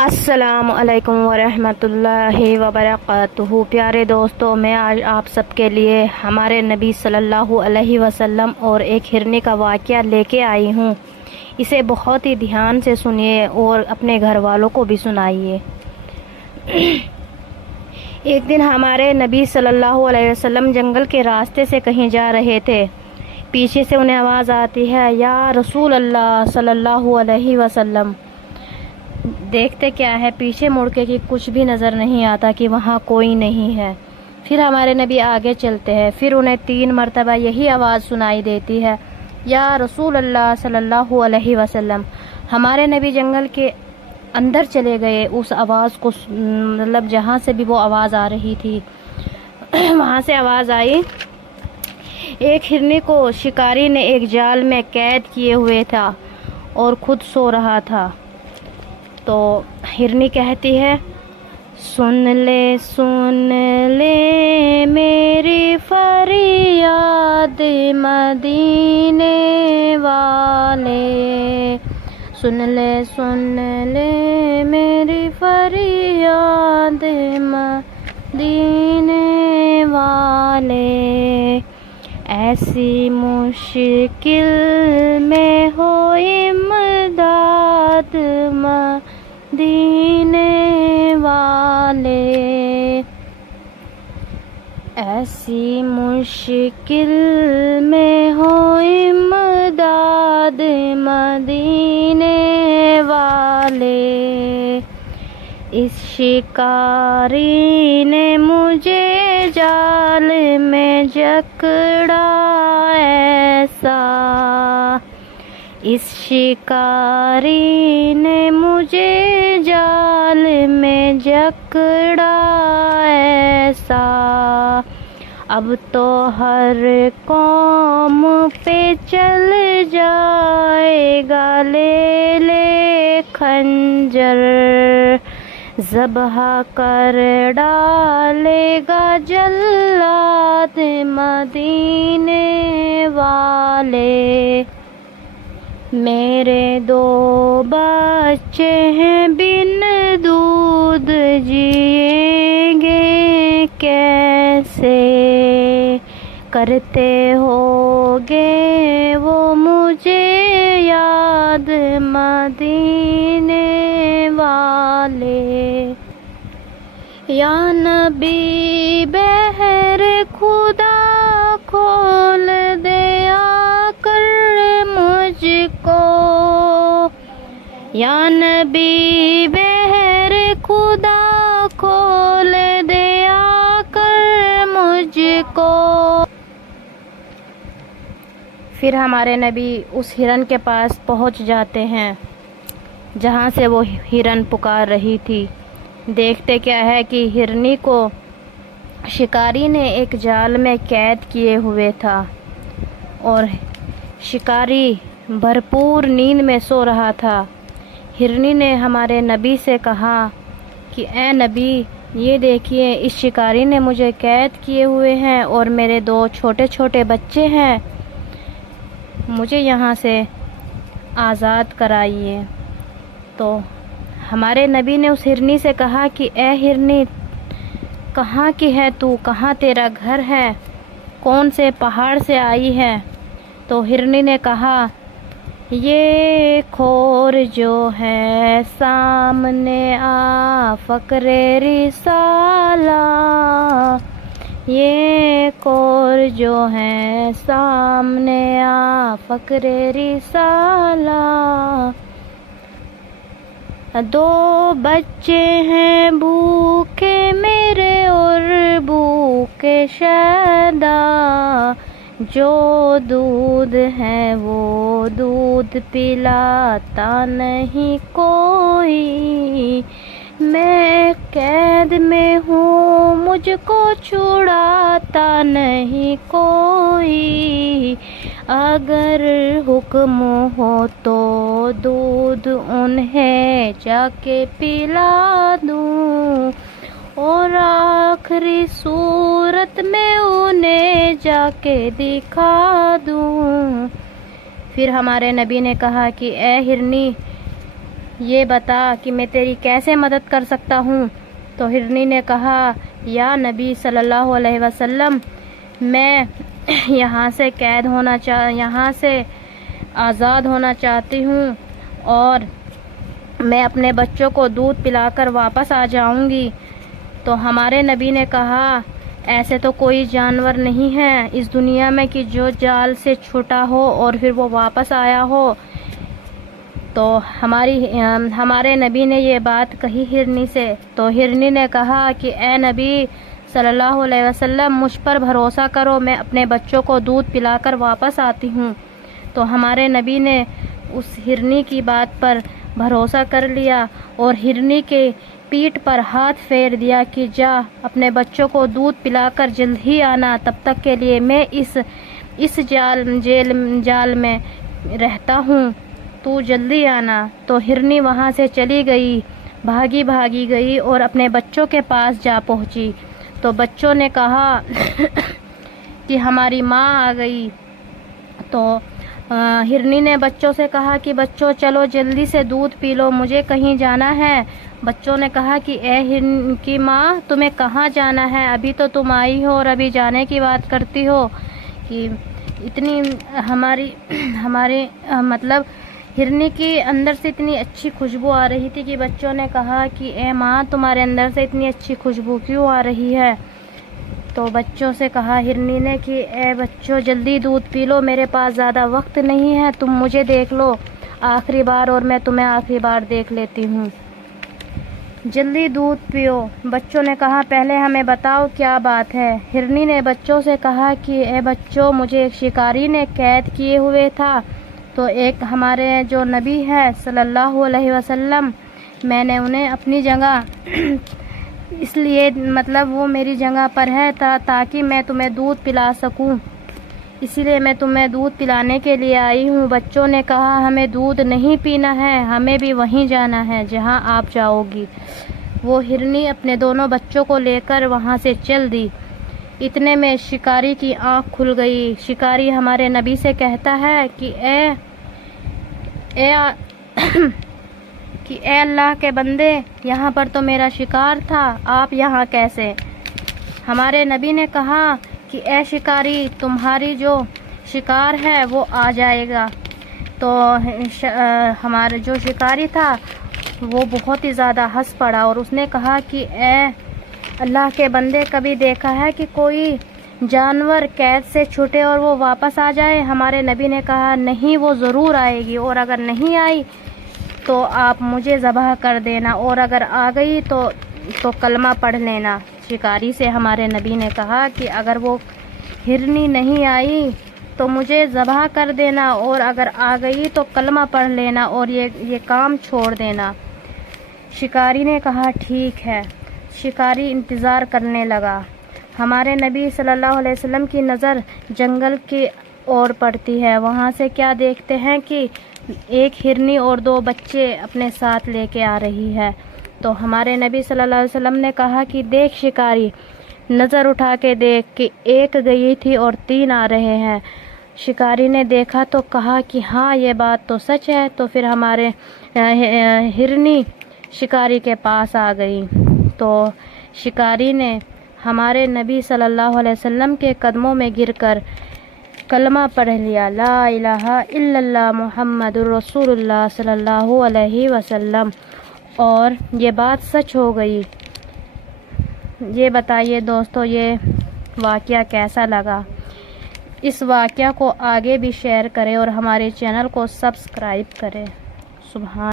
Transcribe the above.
السلام علیکم ورحمۃ اللہ وبرکاتہ۔ پیارے دوستو، میں آج آپ سب کے لیے ہمارے نبی صلی اللہ علیہ وسلم اور ایک ہرنی کا واقعہ لے کے آئی ہوں۔ اسے بہت ہی دھیان سے سنیے اور اپنے گھر والوں کو بھی سنائیے۔ ایک دن ہمارے نبی صلی اللہ علیہ وسلم جنگل کے راستے سے کہیں جا رہے تھے۔ پیچھے سے انہیں آواز آتی ہے، یا رسول اللہ صلی اللہ علیہ وسلم۔ دیکھتے کیا ہے، پیچھے مڑ کے کہ کچھ بھی نظر نہیں آتا کہ وہاں کوئی نہیں ہے۔ پھر ہمارے نبی آگے چلتے ہیں، پھر انہیں 3 مرتبہ یہی آواز سنائی دیتی ہے، یا رسول اللہ صلی اللہ علیہ وسلم۔ ہمارے نبی جنگل کے اندر چلے گئے، اس آواز کو مطلب جہاں سے بھی وہ آواز آ رہی تھی وہاں سے آواز آئی۔ ایک ہرنی کو شکاری نے ایک جال میں قید کیے ہوئے تھا اور خود سو رہا تھا۔ تو ہرنی کہتی ہے، سن لے میری فریاد مدینے والے، سن لے میری فریاد مدینے والے، ایسی مشکل میں ہو امداد مدینے والے، ایسی مشکل میں ہو امداد مدینے والے، اس شکاری نے مجھے جال میں جکڑا ایسا، اس شکاری نے مجھے جال میں جکڑا ایسا، اب تو ہر قوم پہ چل جائے گا لے خنجر، ذبح کر ڈالے گا جلاد مدینے والے، میرے 2 بچے ہیں بن دودھ جئیں گے کیسے، کرتے ہوگے وہ مجھے یاد مدینے والے، یا نبی بحر خدا کھول دیا کر مجھ کو، یا نبی بحر خدا کھول دیا کر مجھ کو۔ پھر ہمارے نبی اس ہرن کے پاس پہنچ جاتے ہیں جہاں سے وہ ہرن پکار رہی تھی۔ دیکھتے کیا ہے کہ ہرنی کو شکاری نے ایک جال میں قید کیے ہوئے تھا اور شکاری بھرپور نیند میں سو رہا تھا۔ ہرنی نے ہمارے نبی سے کہا کہ اے نبی، یہ دیکھیے، اس شکاری نے مجھے قید کیے ہوئے ہیں اور میرے 2 چھوٹے چھوٹے بچے ہیں، مجھے یہاں سے آزاد کرائیے۔ تو ہمارے نبی نے اس ہرنی سے کہا کہ اے ہرنی، کہاں کی ہے تو، کہاں تیرا گھر ہے، کون سے پہاڑ سے آئی ہے؟ تو ہرنی نے کہا، یہ کھور جو ہے سامنے آ فقر رسالہ، یہ کھور جو ہے سامنے آ فقر رسالہ، 2 بچے ہیں بھوکے میرے اور بھوکے شیدا، جو دودھ ہے وہ دودھ پلاتا نہیں کوئی، میں قید میں ہوں مجھ کو چھڑاتا نہیں کوئی، اگر حکم ہو تو دودھ انہیں جا کے پلا دوں، اور آخری صورت میں انہیں جا کے دکھا دوں۔ پھر ہمارے نبی نے کہا کہ اے ہرنی، یہ بتا کہ میں تیری کیسے مدد کر سکتا ہوں؟ تو ہرنی نے کہا یا نبی صلی اللہ علیہ وسلم، میں یہاں سے آزاد ہونا چاہتی ہوں اور میں اپنے بچوں کو دودھ پلا کر واپس آ جاؤں گی۔ تو ہمارے نبی نے کہا ایسے تو کوئی جانور نہیں ہے اس دنیا میں کہ جو جال سے چھوٹا ہو اور پھر وہ واپس آیا ہو۔ تو ہمارے نبی نے یہ بات کہی ہرنی سے، تو ہرنی نے کہا کہ اے نبی صلی اللہ علیہ وسلم، مجھ پر بھروسہ کرو، میں اپنے بچوں کو دودھ پلا کر واپس آتی ہوں۔ تو ہمارے نبی نے اس ہرنی کی بات پر بھروسہ کر لیا اور ہرنی کے پیٹھ پر ہاتھ پھیر دیا کہ جا اپنے بچوں کو دودھ پلا کر جلد ہی آنا، تب تک کے لیے میں اس جال میں رہتا ہوں، تو جلدی آنا۔ تو ہرنی وہاں سے چلی گئی، بھاگی گئی اور اپنے بچوں کے پاس جا پہنچی۔ تو بچوں نے کہا کہ ہماری ماں آ گئی۔ تو ہرنی نے بچوں سے کہا کہ بچوں چلو جلدی سے دودھ پی لو، مجھے کہیں جانا ہے۔ بچوں نے کہا کہ اے ہرن کی ماں، تمہیں کہاں جانا ہے؟ ابھی تو تم آئی ہو اور ابھی جانے کی بات کرتی ہو کہ اتنی ہماری مطلب ہرنی کی اندر سے اتنی اچھی خوشبو آ رہی تھی کہ بچوں نے کہا کہ اے ماں، تمہارے اندر سے اتنی اچھی خوشبو کیوں آ رہی ہے؟ تو بچوں سے کہا ہرنی نے کہ اے بچوں جلدی دودھ پی لو، میرے پاس زیادہ وقت نہیں ہے، تم مجھے دیکھ لو آخری بار اور میں تمہیں آخری بار دیکھ لیتی ہوں، جلدی دودھ پیو۔ بچوں نے کہا پہلے ہمیں بتاؤ کیا بات ہے؟ ہرنی نے بچوں سے کہا کہ اے بچوں، مجھے ایک شکاری نے قید کیے ہوئے تھا، تو ایک ہمارے جو نبی ہے صلی اللہ علیہ وسلم، میں نے انہیں اپنی جگہ اس لیے مطلب وہ میری جگہ پر ہے تاکہ میں تمہیں دودھ پلا سکوں، اسی لیے میں تمہیں دودھ پلانے کے لیے آئی ہوں۔ بچوں نے کہا ہمیں دودھ نہیں پینا ہے، ہمیں بھی وہیں جانا ہے جہاں آپ جاؤ گی۔ وہ ہرنی اپنے دونوں بچوں کو لے کر وہاں سے چل دی۔ اتنے میں شکاری کی آنکھ کھل گئی۔ شکاری ہمارے نبی سے کہتا ہے کہ اے اللہ کے بندے، یہاں پر تو میرا شکار تھا، آپ یہاں کیسے؟ ہمارے نبی نے کہا کہ اے شکاری، تمہاری جو شکار ہے وہ آ جائے گا۔ تو ہمارا جو شکاری تھا وہ بہت ہی زیادہ ہنس پڑا اور اس نے کہا کہ اے اللہ کے بندے، کبھی دیکھا ہے کہ کوئی جانور قید سے چھوٹے اور وہ واپس آ جائے؟ ہمارے نبی نے کہا نہیں، وہ ضرور آئے گی، اور اگر نہیں آئی تو آپ مجھے ذبح کر دینا، اور اگر آ گئی تو کلمہ پڑھ لینا۔ شکاری سے ہمارے نبی نے کہا کہ اگر وہ ہرنی نہیں آئی تو مجھے ذبح کر دینا، اور اگر آ گئی تو کلمہ پڑھ لینا اور یہ کام چھوڑ دینا۔ شکاری نے کہا ٹھیک ہے۔ شکاری انتظار کرنے لگا۔ ہمارے نبی صلی اللہ علیہ وسلم کی نظر جنگل کی اور پڑتی ہے۔ وہاں سے کیا دیکھتے ہیں کہ ایک ہرنی اور 2 بچے اپنے ساتھ لے کے آ رہی ہے۔ تو ہمارے نبی صلی اللہ علیہ وسلم نے کہا کہ دیکھ شکاری، نظر اٹھا کے دیکھ کہ 1 گئی تھی اور 3 آ رہے ہیں۔ شکاری نے دیکھا تو کہا کہ ہاں یہ بات تو سچ ہے۔ تو پھر ہمارے ہرنی شکاری کے پاس آ گئی۔ تو شکاری نے ہمارے نبی صلی اللہ علیہ وسلم کے قدموں میں گر کر کلمہ پڑھ لیا، لا الہ الا اللہ محمد الرسول اللہ صلی اللہ علیہ وسلم، اور یہ بات سچ ہو گئی۔ یہ بتائیے دوستو، یہ واقعہ کیسا لگا؟ اس واقعہ کو آگے بھی شیئر کریں اور ہمارے چینل کو سبسکرائب کریں۔ سبحان